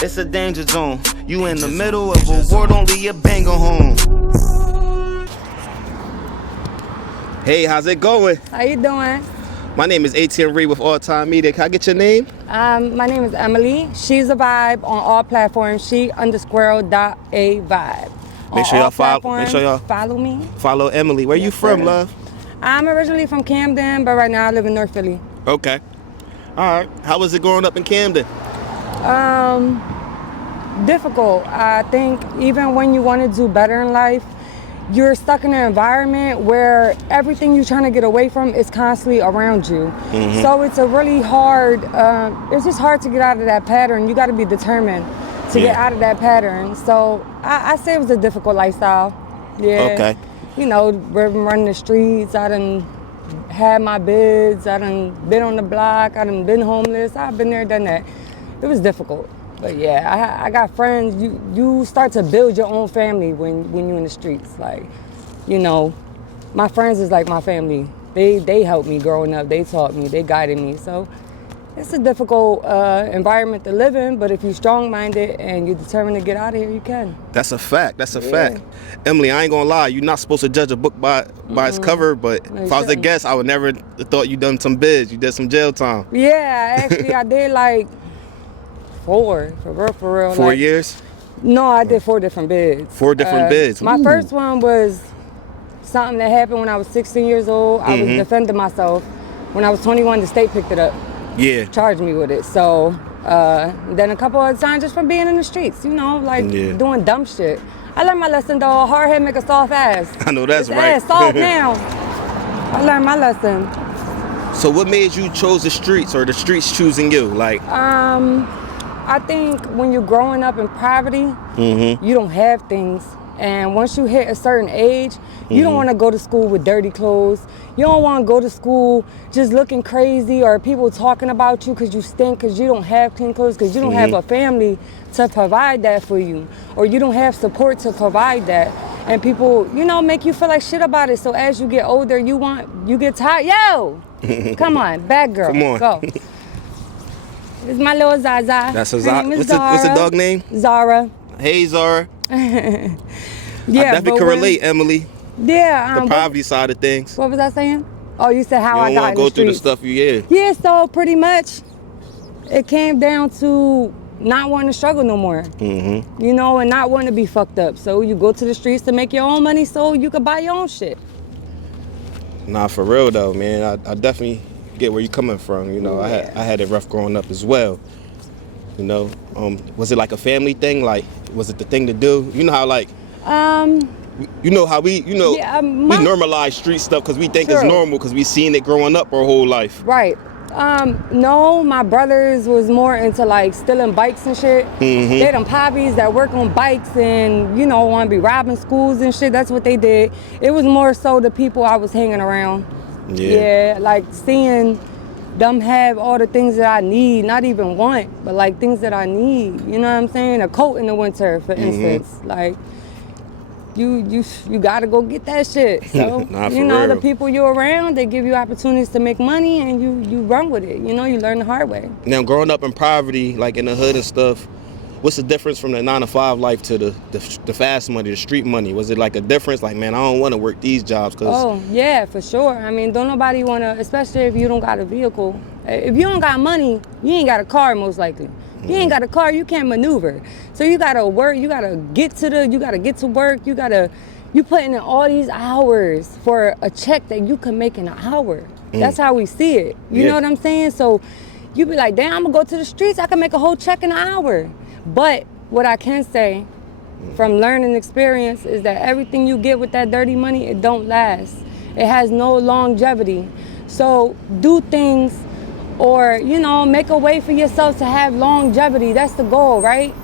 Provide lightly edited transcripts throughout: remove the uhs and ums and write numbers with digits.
It's a danger zone. You in the middle of a war, don't leave your banger home. Hey, how's it going? How you doing? My name is ATM Tik with All Time Media. Can I get your name? My name is Emily. She's a vibe on all platforms. She_a_vibe. Make sure y'all follow me. Follow Emily. Where you from, love? I'm originally from Camden, but right now I live in North Philly. Okay. All right. How was it growing up in Camden? Difficult. I think even when you want to do better in life, you're stuck in an environment where everything you're trying to get away from is constantly around you. Mm-hmm. So it's a really hard, it's just hard to get out of that pattern. You got to be determined to get out of that pattern. So I say it was a difficult lifestyle. Yeah. Okay. You know, running the streets, I done had my bids, I done been on the block, I done been homeless, I've been there, done that. It was difficult. But yeah, I got friends. You start to build your own family when you're in the streets. Like, you know, my friends is like my family. They helped me growing up. They taught me. They guided me. So it's a difficult environment to live in. But if you're strong-minded and you're determined to get out of here, you can. That's a fact. That's a fact. Emily, I ain't gonna lie. You're not supposed to judge a book by its cover. But No, if I was a guest, I would never thought you done some bids. You did some jail time. Yeah, actually, I did like 4, for real. 4 years? No, I did 4 different bids. 4 different bids. My first one was something that happened when I was 16 years old. I was defending myself. When I was 21, the state picked it up. Yeah. Charged me with it. So then a couple of times just from being in the streets, you know, like doing dumb shit. I learned my lesson though. A hard head make a soft ass. I know that's It's right. ass soft now. I learned my lesson. So what made you choose the streets, or the streets choosing you? Like, I think when you're growing up in poverty, you don't have things. And once you hit a certain age, you don't want to go to school with dirty clothes. You don't want to go to school just looking crazy, or people talking about you because you stink, because you don't have clean clothes, because you don't have a family to provide that for you, or you don't have support to provide that. And people, you know, make you feel like shit about it. So as you get older, you get tired. Yo, come on, bad girl, come on. go. It's my little Zaza. That's a Zara. What's the dog name? Zara. Hey, Zara. Yeah, I definitely can relate, Emily. Yeah. The poverty side of things. What was I saying? Oh, you said how I got in the streets. You don't want to go through the stuff you Yeah, so pretty much it came down to not wanting to struggle no more. You know, and not wanting to be fucked up. So you go to the streets to make your own money so you can buy your own shit. Nah, for real though, man. I definitely get where you're coming from. You know, I had it rough growing up as well. You know, was it like a family thing? Like, was it the thing to do? You know how like, you know how we normalize street stuff because we think it's normal because we seen it growing up our whole life. Right. No, my brothers was more into like stealing bikes and shit. They them poppies that work on bikes and, you know, want to be robbing schools and shit. That's what they did. It was more so the people I was hanging around. Yeah, like seeing them have all the things that I need, not even want, but like things that I need. You know what I'm saying? A coat in the winter, for instance. Like, you gotta go get that shit. So, you know, the people you're around, they give you opportunities to make money and you run with it. You know, you learn the hard way. Now, growing up in poverty, like in the hood and stuff, what's the difference from the 9-to-5 life to the fast money, the street money? Was it like a difference? Like, man, I don't want to work these jobs. Oh, yeah, for sure. I mean, don't nobody want to, especially if you don't got a vehicle. If you don't got money, you ain't got a car most likely. You ain't got a car, you can't maneuver. So you gotta work, you gotta get to work, you putting in all these hours for a check that you can make in an hour. That's how we see it. You know what I'm saying? So you be like, damn, I'm gonna go to the streets, I can make a whole check in an hour. But what I can say from learning experience is that everything you get with that dirty money, it don't last. It has no longevity. So do things, or, you know, make a way for yourself to have longevity. That's the goal, right?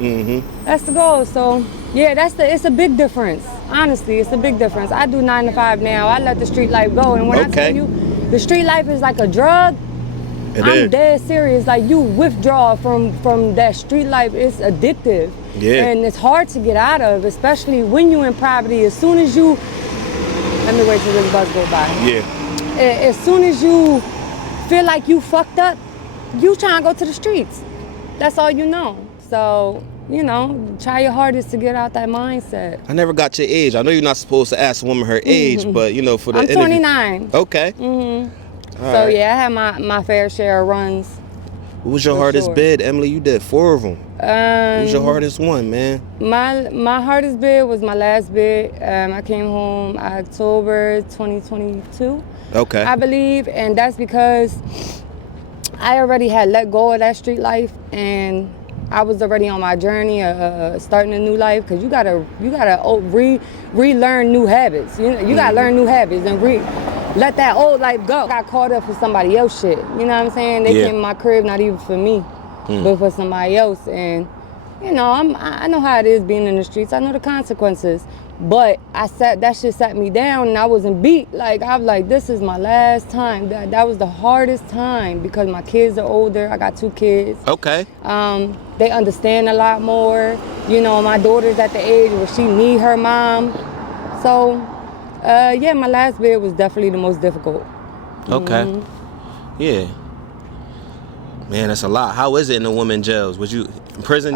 That's the goal. So yeah, it's a big difference. Honestly, it's a big difference. I do 9-to-5 now. I let the street life go. And when I tell you the street life is like a drug, I'm dead serious. Like, you withdraw from that street life. It's addictive. And it's hard to get out of, especially when you're in poverty. As soon as you, let me wait till this bus go by. As soon as you feel like you fucked up, you trying to go to the streets. That's all you know. So, you know, try your hardest to get out that mindset. I never got your age. I know you're not supposed to ask a woman her age, but you know, for the I'm interview. 29. Okay. So right. yeah, I had my fair share of runs. What was your hardest bid, Emily? You did 4 of them. What was your hardest one, man? My hardest bid was my last bid. I came home October 2022. Okay. I believe, and that's because I already had let go of that street life, and I was already on my journey starting a new life, because you gotta relearn new habits. You gotta learn new habits and let that old life go. I got caught up for somebody else shit. You know what I'm saying? They came in my crib not even for me, but for somebody else. And you know, I know how it is being in the streets. I know the consequences. But that shit sat me down, and I wasn't beat. Like, I was like, this is my last time. That was the hardest time, because my kids are older. I got 2 kids. Okay. They understand a lot more. You know, my daughter's at the age where she need her mom. So, yeah, my last bid was definitely the most difficult. Okay. Yeah. Man, that's a lot. How is it in the women jails? Was you in prison?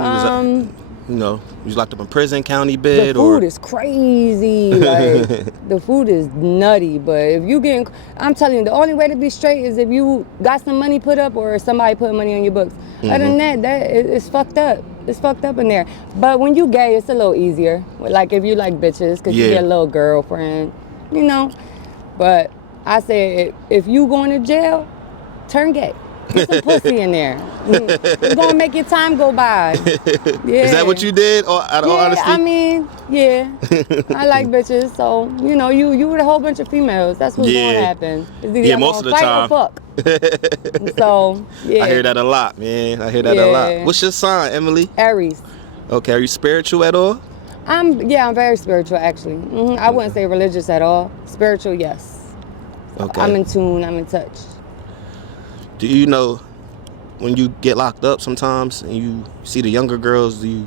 You was locked up in prison, county bid, the food is crazy. Like, the food is nutty. But if you I'm telling you, the only way to be straight is if you got some money put up, or somebody put money on your books. Other than that, it's fucked up. It's fucked up in there. But when you gay, it's a little easier. Like, if you like bitches, because you get a little girlfriend, you know. But I said, if you going to jail, turn gay. Get some pussy in there. It's gonna make your time go by. Yeah. Is that what you did? Out of honesty? I mean, yeah. I like bitches, so you know, you with a whole bunch of females. That's what's gonna happen. It's either most of the time. Fuck. So yeah. I hear that a lot, man. I hear that a lot. What's your sign, Emily? Aries. Okay. Are you spiritual at all? I'm very spiritual, actually. I wouldn't say religious at all. Spiritual, yes. Okay. I'm in tune. I'm in touch. Do you know, when you get locked up sometimes and you see the younger girls, do you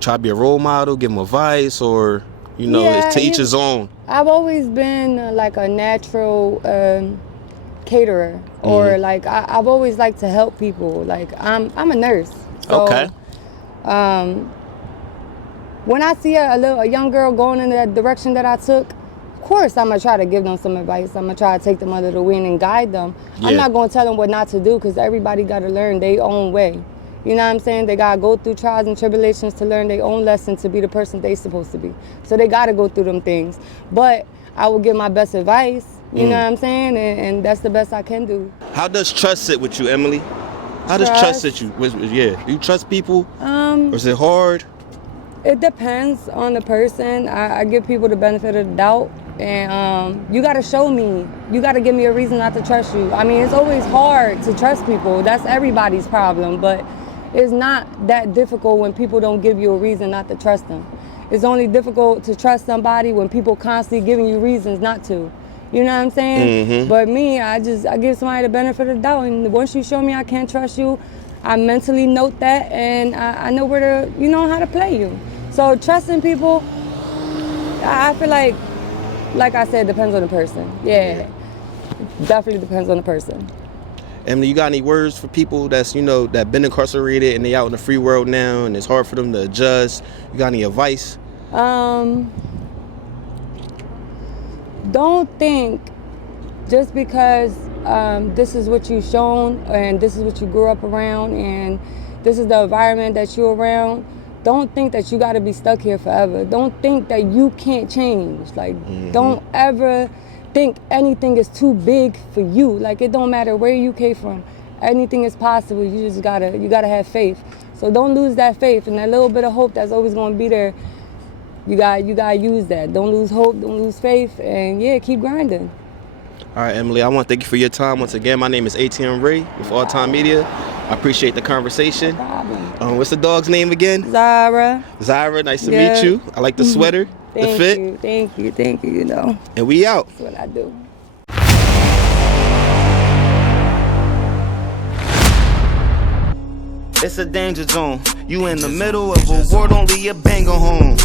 try to be a role model, give them advice, or, it's to each his own? I've always been like a natural caterer, or like I've always liked to help people. Like, I'm a nurse. So, okay. When I see a young girl going in that direction that I took, of course, I'm going to try to give them some advice. I'm going to try to take them under the wing and guide them. Yeah. I'm not going to tell them what not to do, because everybody got to learn their own way. You know what I'm saying? They got to go through trials and tribulations to learn their own lesson to be the person they supposed to be. So they got to go through them things. But I will give my best advice, you know what I'm saying? And that's the best I can do. How does trust sit with you, Emily? How does trust sit you? Yeah. Do you trust people? Or is it hard? It depends on the person. I give people the benefit of the doubt. And you got to show me. You got to give me a reason not to trust you. I mean, it's always hard to trust people. That's everybody's problem. But it's not that difficult when people don't give you a reason not to trust them. It's only difficult to trust somebody when people constantly giving you reasons not to. You know what I'm saying? But me, I give somebody the benefit of the doubt. And once you show me I can't trust you, I mentally note that, and I know where to, how to play you. So trusting people, I feel like I said, depends on the person. Yeah. Definitely depends on the person. Emily, you got any words for people that's, that been incarcerated and they out in the free world now and it's hard for them to adjust? You got any advice? Don't think just because this is what you've shown and this is what you grew up around and this is the environment that you're around, don't think that you got to be stuck here forever. Don't think that you can't change. Like, don't ever think anything is too big for you. Like, it don't matter where you came from. Anything is possible. You just gotta have faith. So don't lose that faith, and that little bit of hope that's always gonna be there. You gotta use that. Don't lose hope. Don't lose faith, and keep grinding. All right, Emily, I want to thank you for your time once again. My name is ATM Ray with All Time Media. I appreciate the conversation. No problem. What's the dog's name again? Zara. Zara, nice to meet you. I like the sweater, the fit. Thank you. And we out. That's what I do. It's a danger zone. You in the middle of a war, don't leave your banger home.